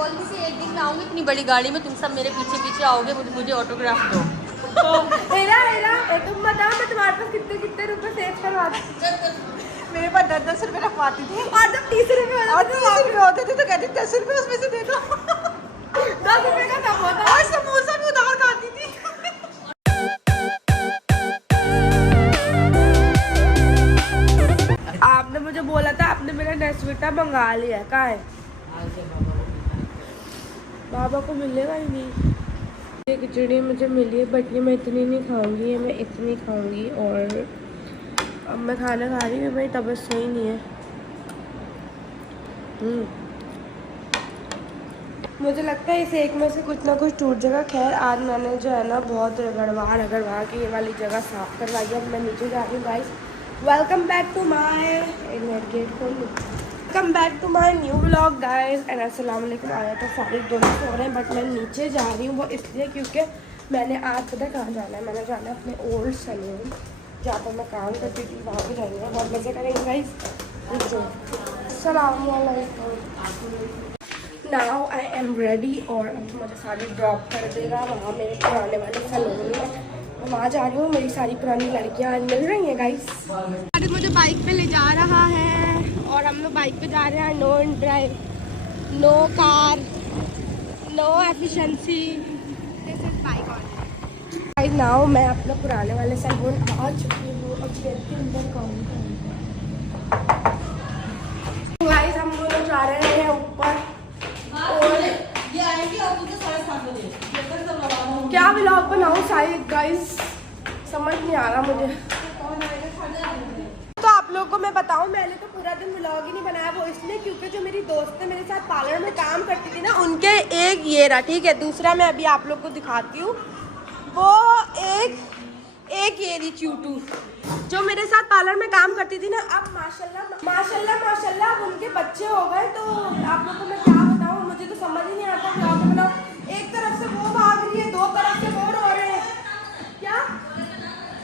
बोलती थी एक दिन मैं आऊँगी इतनी बड़ी गाड़ी में, तुम सब मेरे पीछे पीछे आओगे, मुझे ऑटोग्राफ दो। तो हेला तुम बताओ मैं तुम्हारे पास कितने कितने रुपए सेव करवाती? मेरे पास 10-10 रुपए रखवाती थी और जब 30 रुपए होते थे तो कहती 10 रुपए उसमें से दे दो। 10 रुपए का कम होता। और समोसा भी उधार खाती थी। आपने मुझे बोला था आपने मेरा नेस्विटा मंगा लिया, कहाँ है? बाबा को मिलेगा ही नहीं। ये खिचड़ी मुझे मिली है बट ये मैं इतनी नहीं खाऊंगी, ये मैं इतनी खाऊंगी। और अब मैं खाना खा रही हूँ, मेरी तबीयत सही नहीं है। मुझे लगता है इस एक में से कुछ ना कुछ टूट जाएगा। खैर आज मैंने जो है ना बहुत रगड़वा के ये वाली जगह साफ़ करवाई है। अब मैं नीचे जा रही हूँ guys. Welcome back to my gate खोल welcome back to my new vlog guys and अस्सलाम वालेकुम। आया तो सारे दोनों सो रहे हैं बट मैं नीचे जा रही हूँ, वो इसलिए क्योंकि मैंने आज पता कहाँ जाना है। मैंने जाना है अपने ओल्ड सैलून जहाँ पर मैं काम करती थी, वहाँ पर जाएंगे, बहुत मज़े करेंगे गाइस। अस्सलाम वालेकुम। नाउ आई एम रेडी और अब मुझे सारी ड्रॉप कर देगा वहाँ मेरे पुराने वाले सैलून में। मैं वहाँ जा रही हूँ, मेरी सारी पुरानी लड़कियाँ आज मिल रही हैं गाइस। आज मुझे बाइक पे ले जा रहा है और हम लोग बाइक पे जा रहे हैं। No drive, no car, no efficiency, this is bike on. Guys now मैं अपने पुराने वाले सैलून आ चुकी हूँ। अब देखते हैं अंदर कौन है। गाइस हम दोनों जा रहे हैं ऊपर और ये आएंगे और तुझे 7:30 बजे क्या व्लॉग बनाऊँ शायद गाइस, समझ नहीं आ रहा मुझे। तो आप लोगों को मैं बताऊं, मैंने तो पूरा दिन व्लॉग ही नहीं बनाया, वो इसलिए क्योंकि जो मेरी दोस्त है मेरे साथ पार्लर में काम करती थी ना, उनके एक ये रहा, ठीक है। दूसरा मैं अभी आप लोग को दिखाती हूँ, वो एक ये रही चूटू जो मेरे साथ पार्लर में काम करती थी ना। अब माशाल्लाह अब उनके बच्चे हो गए। तो आप लोग को मैं क्या बताऊँ, मुझे तो समझ ही नहीं आता व्लॉग बनाओ। एक तरफ से वो भाग रही है, दो तरफ से वो रो रहे हैं। क्या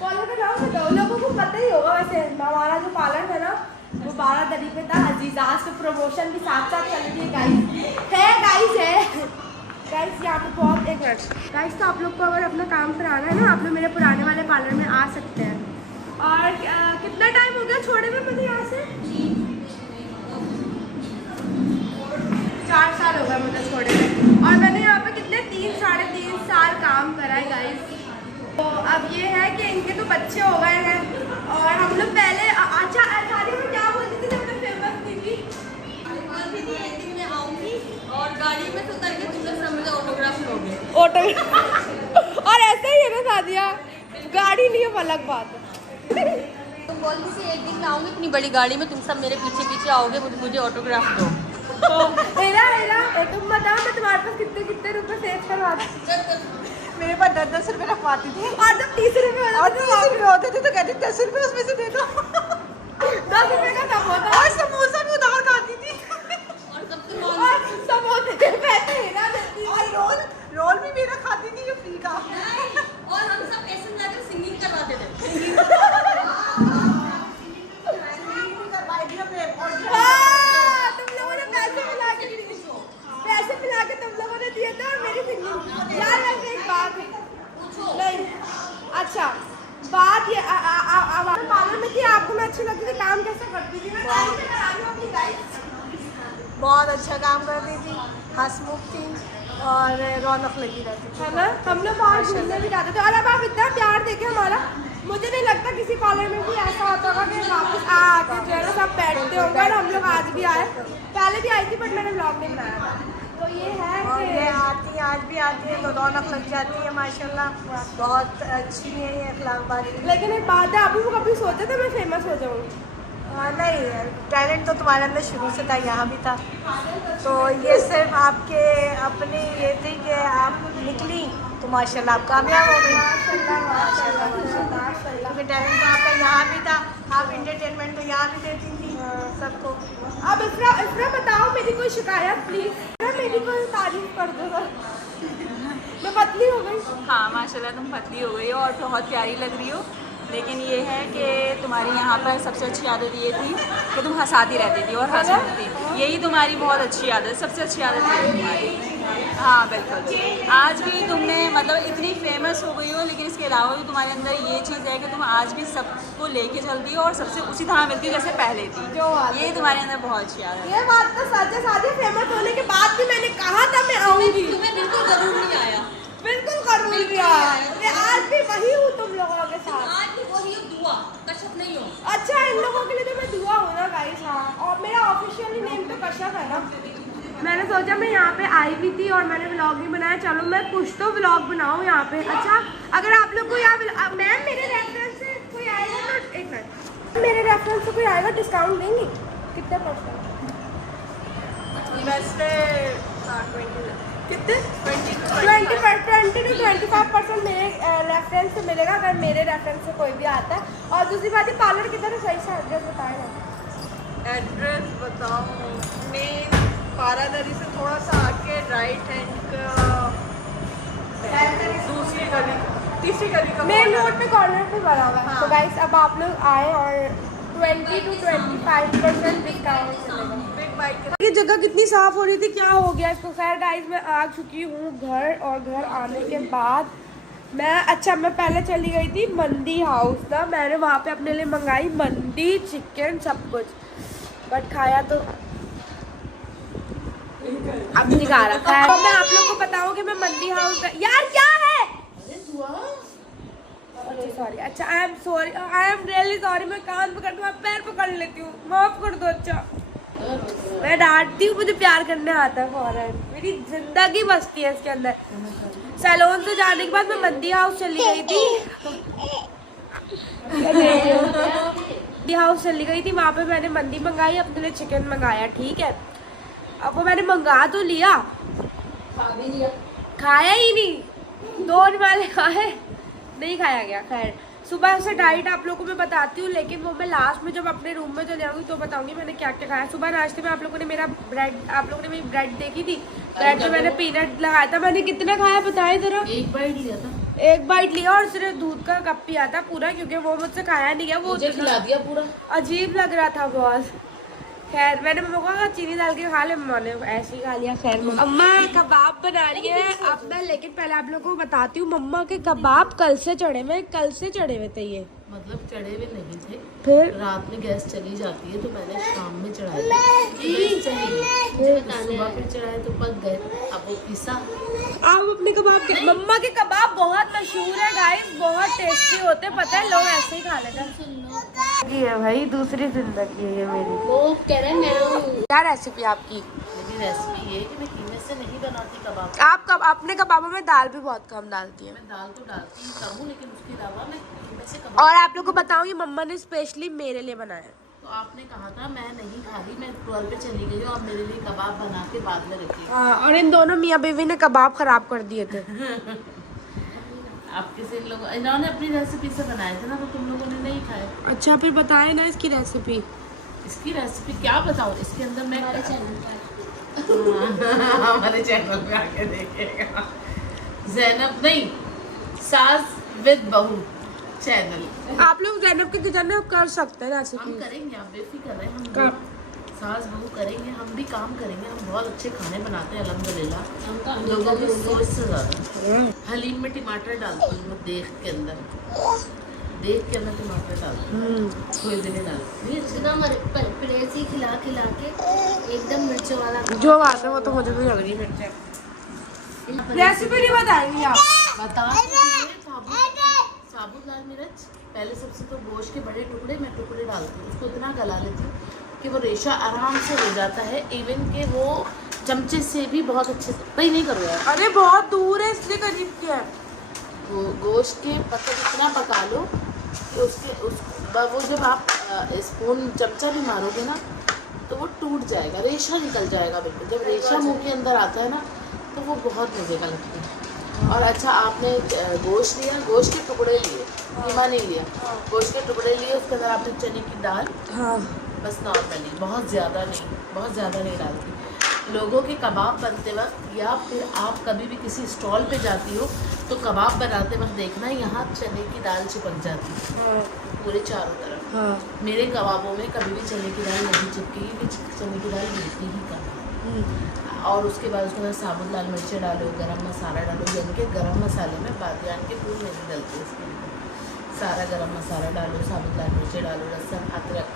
पार्लर का नाम बताओ, लोगों को पता ही होगा। वैसे हमारा जो पार्लर है ना वो 12 दरी पे था। अजीजाज से प्रमोशन भी साथ साथ चल रही है गाइस यहाँ पे बहुत। एक मिनट गाइस, तो आप लोग को अगर अपना काम कराना है ना, आप लोग मेरे पुराने वाले पार्लर में आ सकते हैं। और कितना टाइम हो गया छोड़े में मुझे यहाँ से? 4 साल हो गए मुझे छोड़े में। और मैंने यहाँ पे कितने 3-3.5 साल काम करा है गाइस। तो अब ये है कि इनके तो बच्चे हो गए हैं और हम लोग पहले अच्छा अचारी में क्या बोलती थी जब मैं फेमस थी? एक दिन मैं आऊँगी और गाड़ी में से उतर के तुम लोग सब मुझे ऑटोग्राफ लोगे। और ऐसे ही है ना सादिया, गाड़ी नहीं है अलग बात है। तुम बोलती थी एक दिन मैं आऊँगी इतनी बड़ी गाड़ी में, तुम सब मेरे पीछे पीछे आओगे, मुझे ऑटोग्राफ दो। तो हेला तुम बताओ मैं तुम्हारे पास कितने कितने रुपए सेव करवाती? मेरे पास 10-10 रुपए रखवाती थी और जब 30 रुपए होते थे तो कहती 10 रुपए उसमें से दे दो। 10 रुपए का कम होता। और समोसा भी उधार खाती थी और सबसे और सब होते पैसे हिला देती और रोल भी मेरा खाती थी, ये फ्री का। और हम सब पैसे मिलाकर सिंगिंग करवाते थे। तुम लोगों ने पैसे मिला के तुम लोगों ने दिए थे और मेरी सिंगिंग। यार वैसे एक बात नहीं, अच्छा बात ये पार्लर में थी, आपको मैं अच्छी लगती थी, काम कैसे करती थी? बहुत अच्छा काम करती थी, हंसमुख थी और रौनक लगी रहती थी, है ना। हम लोग बाहर घूमने भी जाते थे और अब आप इतना प्यार देखे हमारा, मुझे नहीं लगता किसी पार्लर में भी ऐसा होता होगा कि वापस आके जो है ना सब बैठते होंगे। और हम लोग आज भी आए, पहले भी आई थी बट मैंने ब्लॉग नहीं बनाया था। तो ये है और कि ये आती है, आज भी आती है तो रौनक लग जाती है माशाल्लाह। बहुत अच्छी है ये अखलाक। लेकिन एक बात है, अभी वो कभी सोचा था मैं फेमस हो जाऊँगी? नहीं, टैलेंट तो तुम्हारे अंदर शुरू से था, यहाँ भी था। तो ये सिर्फ आपके अपने ये थी कि आप निकली तो माशाल्लाह आप कामयाब हो गई। माशाल्लाह क्योंकि टैलेंट तो आपका यहाँ भी था, आप इंटरटेनमेंट तो यहाँ भी देती थी सबको। अब इफ्रा बताओ मेरी कोई शिकायत प्लीज, मेरी कोई तारीफ कर दो। मैं पतली हो गई? हाँ माशाल्लाह तुम पतली हो गई हो और बहुत प्यारी लग रही हो। लेकिन ये है कि तुम्हारी यहाँ पर सबसे अच्छी आदत ये थी कि तुम हंसाती रहती थी और हंसती थी। यही तुम्हारी बहुत अच्छी आदत है, सबसे अच्छी आदत है तुम्हारी। हाँ बिल्कुल, आज भी तुमने मतलब इतनी फेमस हो गई हो, लेकिन इसके अलावा भी तुम्हारे अंदर ये चीज़ है कि तुम आज भी सबको लेके चलती हो और सबसे उसी तरह मिलती हो जैसे पहले थी। जो बात ये तुम्हारे अंदर बहुत अच्छी आदत है। ये बात तो सच है, शादी फेमस होने के बाद भी मैंने कहा था मैं आऊंगी। तुम्हें बिल्कुल जरूर नहीं आया। बिल्कुल करूंगी यार, मैं आज भी वही हूँ तुम लोगों के साथ। आज भी वही हो, दुआ कश्यप नहीं हो। अच्छा, इन लोगों के लिए तो मैं दुआ हूँ ना गाइस। हाँ, और मेरा ऑफिशियली नेम तो कश्यप है ना। मैंने सोचा मैं यहाँ पे आई भी थी और मैंने व्लॉग भी बनाया, चलो मैं कुछ तो व्लॉग बनाऊँ यहाँ पे। अच्छा, अगर आप लोग को यहाँ मैम मेरे रेफरेंस से कोई आएगा तो एक मिनट, मेरे रेफरेंस से कोई आएगा डिस्काउंट देंगे कितने %? वैसे कितने 20 to 25% मेरे रेफरेंस से मिलेगा, अगर मेरे रेफरेंस से कोई भी आता है। और दूसरी बात है, पार्लर किधर है, सही से एड्रेस बताए ना। एड्रेस बताऊँ, मेन पारादरी से थोड़ा सा आके राइट हैंड दूसरी गली, तीसरी गली का मेन रोड पे कॉर्नर पे बना हुआ है। तो गाइस अब आप लोग आए और 20 to 25% डिस्काउंट मिलेगा। ये जगह कितनी साफ हो रही थी, क्या हो गया इसको। खैर गाइस मैं आ चुकी हूँ घर, और घर आने के बाद मैं पहले चली गई थी मंदी हाउस ना, मैंने वहाँ पे अपने लिए मंगाई मंदी, चिकन, सब कुछ, बट खाया तो अब नहीं खा रखा है। तो मैं आप लोग को बताऊँ कि मैं मंदी हाउस यार क्या है, सॉरी, अच्छा आई एम रियली सॉरी। मैं कान पकड़ दूँ, पैर पकड़ लेती हूँ, माफ कर दो। अच्छा मैं डांटती हूँ, मुझे प्यार करने आता है फौरन, मेरी जिंदगी बसती है इसके अंदर। सैलून से जाने के बाद मैं मंदी हाउस चली गई थी वहाँ पे मैंने मंदी मंगाई, अपने लिए चिकन मंगाया, ठीक है। अब वो मैंने मंगा तो लिया, खाया ही नहीं, 2 वाले खाए, नहीं खाया गया। खैर सुबह से डाइट आप लोगों को मैं बताती हूँ, लेकिन वो मैं लास्ट में जब अपने रूम में चले जाऊँगी तो बताऊँगी मैंने क्या क्या खाया। सुबह नाश्ते में आप लोगों ने मेरी ब्रेड देखी थी, ब्रेड में मैंने पीनट लगाया था। मैंने कितना खाया बताए जरा? 1 बाइट लिया था, 1 बाइट लिया और सिर्फ दूध का कप पिया था पूरा, क्योंकि वो मुझसे खाया नहीं गया, वो मुझे खिला दिया पूरा। अजीब लग रहा था बहुत। खैर मैंने मम्मा को कहा चीनी डाल के खा ले, मम्मा ने ऐसे ही खा लिया। खैर अम्मा कबाब बना रही है अब मैं, लेकिन पहले आप लोगों को बताती हूँ, मम्मा के कबाब कल से चढ़े हुए थे ये, मतलब चढ़े हुए नहीं थे, फिर रात में गैस चली जाती है तो मैंने शाम में चढ़ाए थे, सुबह फिर चढ़ाए तो पक गए, अब वो पिसा। आप अपने कबाब के, मम्मा के कबाब बहुत मशहूर है गाइस, बहुत टेस्टी होते, पता है, लोग ऐसे ही खा लेते हैं। है भाई, दूसरी जिंदगी है ये मेरी। वो कह रहे हैं मेरा क्या रेसिपी आपकी? मेरी रेसिपी ये है कि मैं कीमे से नहीं बनाती कबाब। आप अपने कबाबों में दाल भी बहुत कम डालती है। मैं दाल तो डालती कम हूँ, लेकिन उसके अलावा मैं कीमे से कबाब। और आप लोग को बताऊँ, ये मम्मा ने स्पेशली मेरे लिए बनाया। तो आपने कहा था मैं नहीं खा रही, मैं टूर पे चली गई हूँ, आप मेरे लिए कबाब बना के बाद में रखिए। हाँ, और इन दोनों मियाँ बीवी ने कबाब खराब कर दिए थे। आप किसी लोग, इन्होंने अपनी रेसिपी से बनाए थे ना, तो तुम लोगों ने नहीं खाए। अच्छा फिर बताए ना इसकी रेसिपी। इसकी रेसिपी क्या बताऊँ, इसके अंदर मैं हमारे चैनल पे आके देखिएगा, ज़ैनब नहीं, सास विद बहू चैनल। आप लोग ज़ैनब की किचन में कर सकते हैं रेसिपी। हम करेंगे, आप बेफिक्र रहे, हम कब? सास बहू करेंगे, हम भी काम करेंगे, हम बहुत अच्छे खाने बनाते हैं अल्हम्दुलिल्लाह, हम लोगों की सोच से ज़्यादा। हलीम में टमाटर डालती हूँ, देख के अंदर टमाटर डालती हूँ, कोई भी नहीं डालती। प्लेट ही खिला के एकदम मिर्चों वाला जो बात है वो तो मुझे भी लग रही है। रेसिपी नहीं बताएंगी आप? बता साबुत लाल मिर्च, पहले सबसे तो गोश्त के बड़े टुकड़े मैं टुकड़े डालती हूँ, उसको इतना गला लेती हूँ कि वो रेशा आराम से हो जाता है, इवन के वो चमचे से भी बहुत अच्छे से। भाई नहीं करो यार, अरे बहुत दूर है इसलिए करीब के है। वो गोश्त के पत्ते इतना पका लो कि वो जब आप स्पून चमचा भी मारोगे ना तो वो टूट जाएगा, रेशा निकल जाएगा बिल्कुल। जब रेशा मुंह के अंदर आता है ना तो वो बहुत मज़े का लगता है। और अच्छा आपने गोश्त लिया, गोश्त के टुकड़े लिए, कीमा नहीं लिया, गोश्त के टुकड़े लिए, उसके अंदर आपने चने की दाल, हाँ बस नॉर्मली, बहुत ज़्यादा नहीं डालती। लोगों के कबाब बनते वक्त या फिर आप कभी भी किसी स्टॉल पे जाती हो तो कबाब बनाते वक्त देखना यहाँ चने की दाल चिपक जाती है पूरे चारों तरफ। हाँ। मेरे कबाबों में कभी भी चने की दाल नहीं चिपकेगी, क्योंकि चने की दाल गिरती ही कम है। और उसके बाद उसके अंदर साबुत लाल मिर्चें डालो, गरम मसाला डालो, यानी कि गरम मसाले में बादियान के फूल नहीं डलते इसके अंदर। सारा गरम मसाला डालो, साबुत लाल मिर्चें डालो, लहसुन अदरक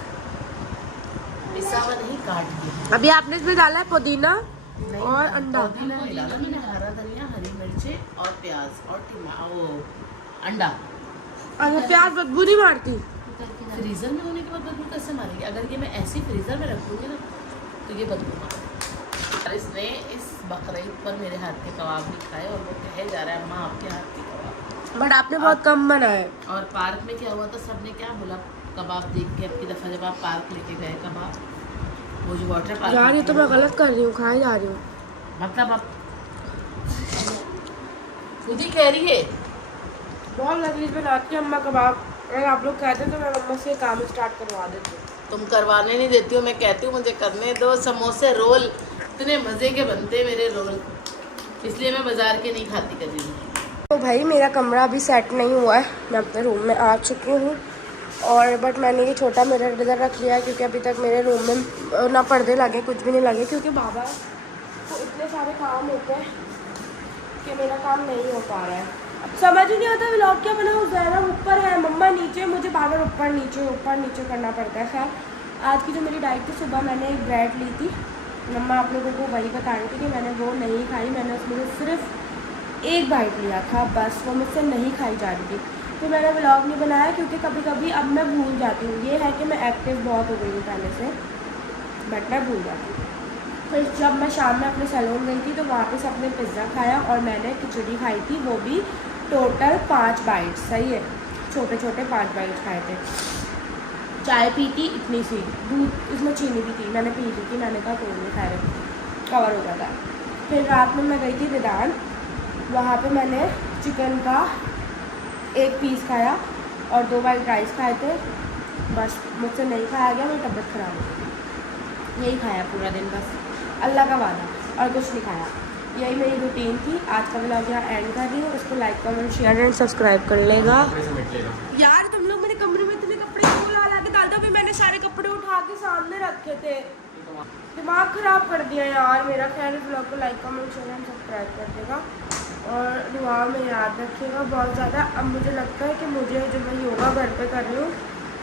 पिसा हुआ नहीं, काट दिया। अभी आपने इसमें डाला है पुदीना नहीं, और अंडा। पुदीना नहीं डाला मैंने, हरा धनिया, हरी मिर्चें और प्याज और वो अंडा। अच्छा, प्याज बदबू नहीं मारती? फ्रीज़र में होने के बाद बदबू कैसे मारेगी? अगर ये मैं ऐसी फ्रीज़र में रखूँगी ना तो ये बदबू मारेगी। और इसने इस बकरीद पर मेरे हाथ के कबाब भी खाए और वो कहे जा रहा है अम्मा आपके हाथ के कबाब। बट आपने बहुत कम बनाए। और पार्क में क्या हुआ था, सबने क्या बोला कबाब देख के, अब की दफ़ा जब आप पार्क लेके गए कबाब, वो जो वाटर पार्क यार ये तो मैं गलत कर रही हूँ, खाए जा रही हूँ। मतलब आप खुद ही कह रही है। बहुत लजीज बनाती है अम्मा कबाब। अगर आप लोग कहते तो मैं अम्मा से काम स्टार्ट करवा देती हूँ। तुम करवाने नहीं देती हो, मैं कहती हूँ मुझे करने दो। समोसे रोल इतने मज़े के बनते मेरे रोल, इसलिए मैं बाज़ार के नहीं खाती कभी भी। तो भाई मेरा कमरा अभी सेट नहीं हुआ है, मैं अपने रूम में आ चुकी हूँ। और बट मैंने ये छोटा मिरर इधर रख लिया है क्योंकि अभी तक मेरे रूम में ना पर्दे लगे, कुछ भी नहीं लगे, क्योंकि बाबा को इतने सारे काम होते हैं कि मेरा काम नहीं हो पा रहा है। अब समझ ही नहीं आता व्लॉग क्या बनाऊँ। ज़ैनब ऊपर है, मम्मा नीचे, मुझे बार बार ऊपर नीचे करना पड़ता है। खैर आज की जो मेरी डाइट थी, सुबह मैंने एक ब्रेड ली थी, मम्मा आप लोगों को वही बता रही थी कि मैंने वो नहीं खाई। मैंने उसमें से सिर्फ एक बाइट लिया था बस, वो मुझसे नहीं खाई जा रही थी। तो मैंने व्लॉग नहीं बनाया क्योंकि कभी कभी अब मैं भूल जाती हूँ। ये है कि मैं एक्टिव बहुत हो गई हूँ पहले से, बट मैं भूल जाती हूँ। फिर जब मैं शाम में अपने सैलून गई थी तो वहाँ पे सबने पिज़्ज़ा खाया और मैंने खिचड़ी खाई थी, वो भी टोटल 5 बाइट्स। सही है, छोटे छोटे 5 बाइट्स खाए थे। चाय पी थी इतनी सी, दूध इसमें चीनी भी थी, मैंने पी ली थी। मैंने कहा कोई नहीं, खाए कवर हो जाता। फिर रात में मैं गई थी रिदान, वहाँ पे मैंने चिकन का 1 पीस खाया और 2 वाइट राइस खाए थे। बस मुझसे नहीं खाया गया, मेरी तबीयत ख़राब हो गई। यही खाया पूरा दिन बस, अल्लाह का वादा, और कुछ नहीं खाया। यही मेरी रूटीन थी। आज का व्लॉग यहाँ एंड कर रही हूँ। उसको like comment share and subscribe कर लेगा। यार तुम लोग मेरे कमरे में इतने कपड़े क्यों ला के डाल दो? अभी मैंने सारे कपड़े उठा के सामने रखे थे, दिमाग ख़राब कर दिया यार मेरा। खैर व्लॉग को like comment share and subscribe कर देगा और दुआ में याद रखिएगा बहुत ज़्यादा। अब मुझे लगता है कि मुझे जो मैं योगा घर पे कर रही हूँ,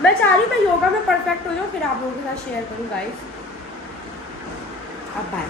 मैं चाह रही हूँ मैं योगा में परफेक्ट हो जाऊँ, फिर आप लोगों के साथ शेयर करूँ गाइस। अब बाय।